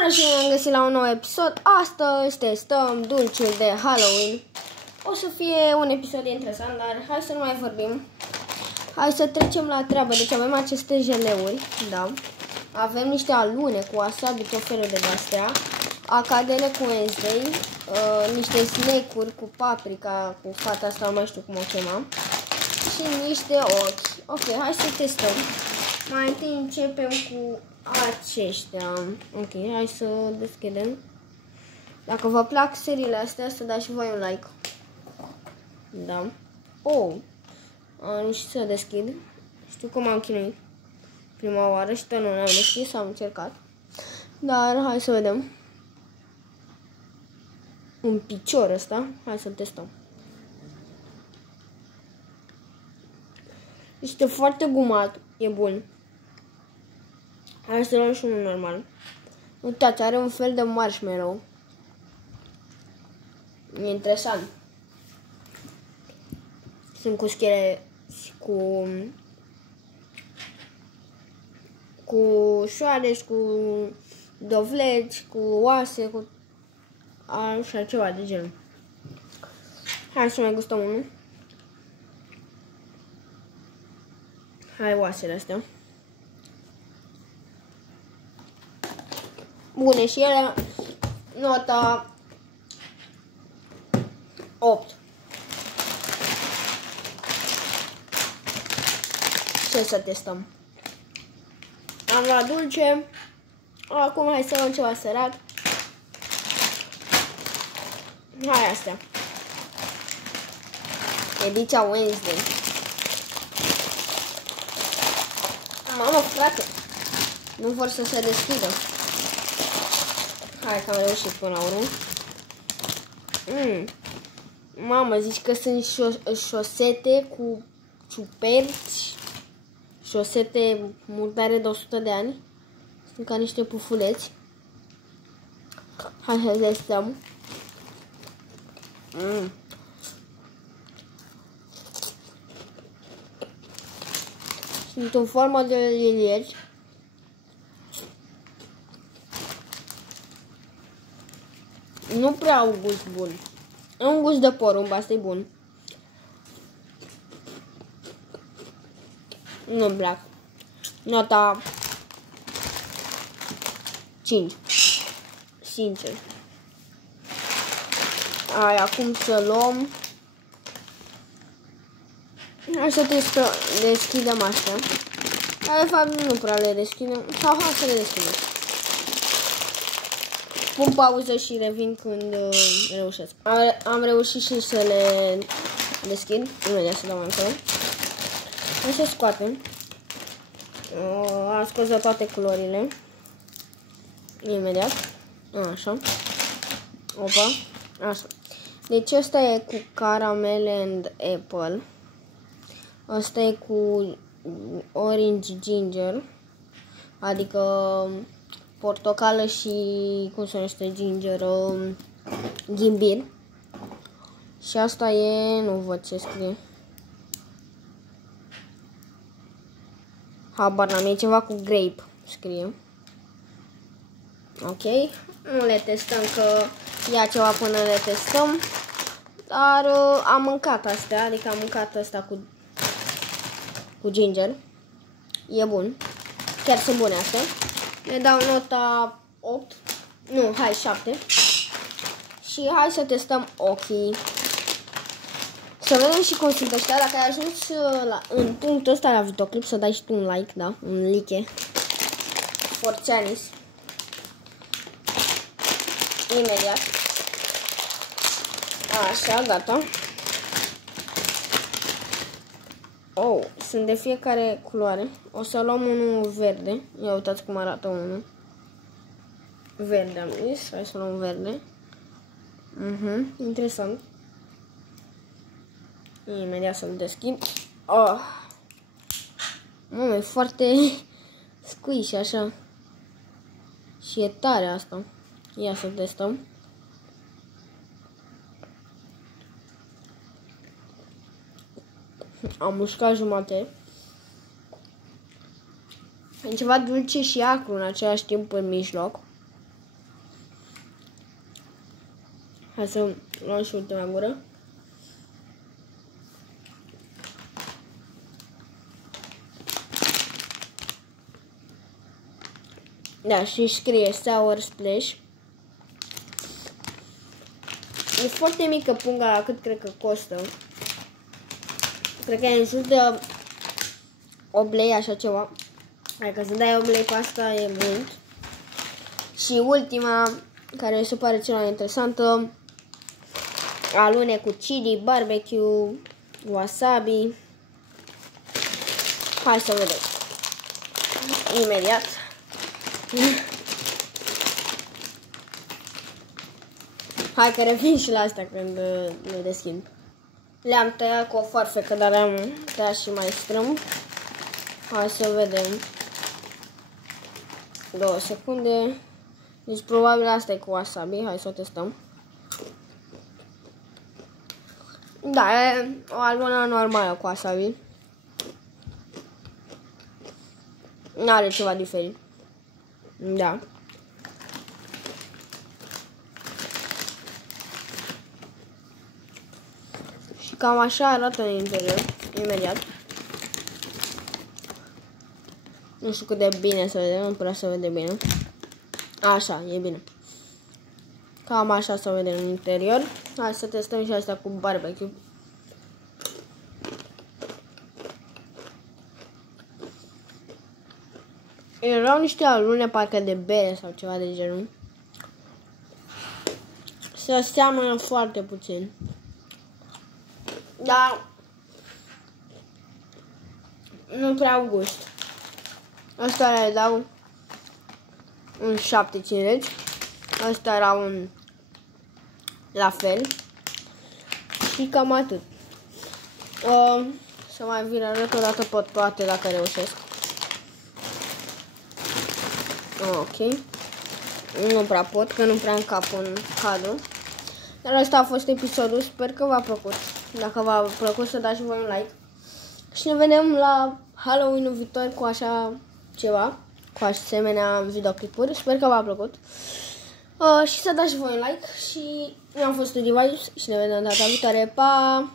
Bună și am găsit la un nou episod. Astăzi testăm dulciul de Halloween. O să fie un episod interesant, dar hai să nu mai vorbim. Hai să trecem la treabă. Deci avem aceste jeleuri, da. Avem niște alune cu wasabi, tot felul de astea. Acadele cu Wednesday, niște snake-uri cu paprika, cu fata asta, nu mai știu cum o chema. Și niște ochi. Ok, hai să testăm. Mai întâi începem cu aceștia. Ok, hai să deschidem. Dacă vă plac seriile astea, să dați și voi un like. Da. Oh, nu știu să deschid. Știu cum am chinuit prima oară și tot nu am deschis, am încercat. Dar hai să vedem. Un picior ăsta. Hai să testăm. Este foarte gumat. E bun. Hai să luăm și unul normal. Uitați, are un fel de marshmallow. E interesant. Sunt cu schele și cu șoareci, cu dovleci, cu oase, cu așa ceva de genul. Hai să mai gustăm unul. Hai oasele astea. Bune, și ele nota 8. Ce să testăm? Am luat dulce. Acum hai să luăm ceva sărat. Hai astea. Ediția Wednesday. Mamă, frate. Nu vor să se deschidă. Hai că am reușit până la urmă. Mamă, zici că sunt șosete cu ciuperci. Șosete murdare de 100 de ani. Sunt ca niște pufuleți. Hai să testăm. Sunt în formă de lilieci. Nu prea au gust bun. Au un gust de porumb, asta e bun. Nu-mi plac. Nota 5. Sincer. Hai, acum să luăm. Hai să deschidem astea. De fapt, nu prea le deschidem. Sau hai să le deschidem. Pun pauză și revin când reușesc. Am reușit și să le deschid. Imediat să dau mai încolo. Hai să scoatem. Am scos de toate culorile. Imediat. Așa. Opa. Așa. Deci ăsta e cu caramel and apple. Ăsta e cu orange ginger. Adică portocală și, cum se numește, ginger, ghimbir. Și asta e, nu văd ce scrie. Habar n-am, e ceva cu grape, scrie. Ok, nu le testăm că ia ceva până le testăm. Dar am mâncat astea, adică am mâncat asta cu ginger. E bun. Chiar sunt bune astea. Le dau nota 8. Nu, hai 7. Și hai să testăm ochii. Să vedem și cum sunt ăștia. Dacă ai ajuns în punctul ăsta la videoclip, să dai și tu un like, da? Un like. Forțanis. Imediat. Așa, gata. Oh, sunt de fiecare culoare. O să luăm unul verde. Ia uitați cum arată unul. Verde am zis. Hai să luăm verde. Interesant. Imediat să-l deschid. Oh. Mă, e foarte squish așa. Și e tare asta. Ia să testăm. Am mușcat jumate. E ceva dulce și acru în același timp în mijloc. Hai să luăm și ultima gură. Da, și scrie Sour Splash. E foarte mică punga, cât cred că costă. Cred că e în jur de 8 lei, așa ceva. Adică să dai 8 lei pe asta e mult. Și ultima, care mi se pare cea mai interesantă, alune cu chili, barbecue, wasabi. Hai să vedem. Imediat. Hai că revin și la asta când le deschid. Le-am tăiat cu o farfecă, dar le-am tăiat și mai strâmb. Hai să vedem. 2 secunde. Deci probabil asta e cu wasabi. Hai să o testăm. Da, e o alună normală cu wasabi. N-are ceva diferit. Da. Și cam așa arată în interior. Imediat. Nu știu cât de bine se vede, nu prea se vede bine. Așa, e bine. Cam așa se vede în interior. Hai să testăm și asta cu barbecue. Erau niște alune parcă de bere sau ceva de genul. Se seamănă foarte puțin. Dar nu prea au gust. Asta le dau un 7,50. Asta era un la fel. Și cam atât. Să mai vin arăt o dată pe toate dacă reușesc. Ok. Nu prea pot, că nu prea încap un cadru. Dar asta a fost episodul. Sper că v-a plăcut. Dacă v-a plăcut să dați voi un like. Și ne vedem la Halloween-ul viitor cu așa ceva. Cu asemenea videoclipuri. Sper că v-a plăcut. Și să dați voi un like. Și eu am fost Studio Vibes și ne vedem data viitoare. Pa!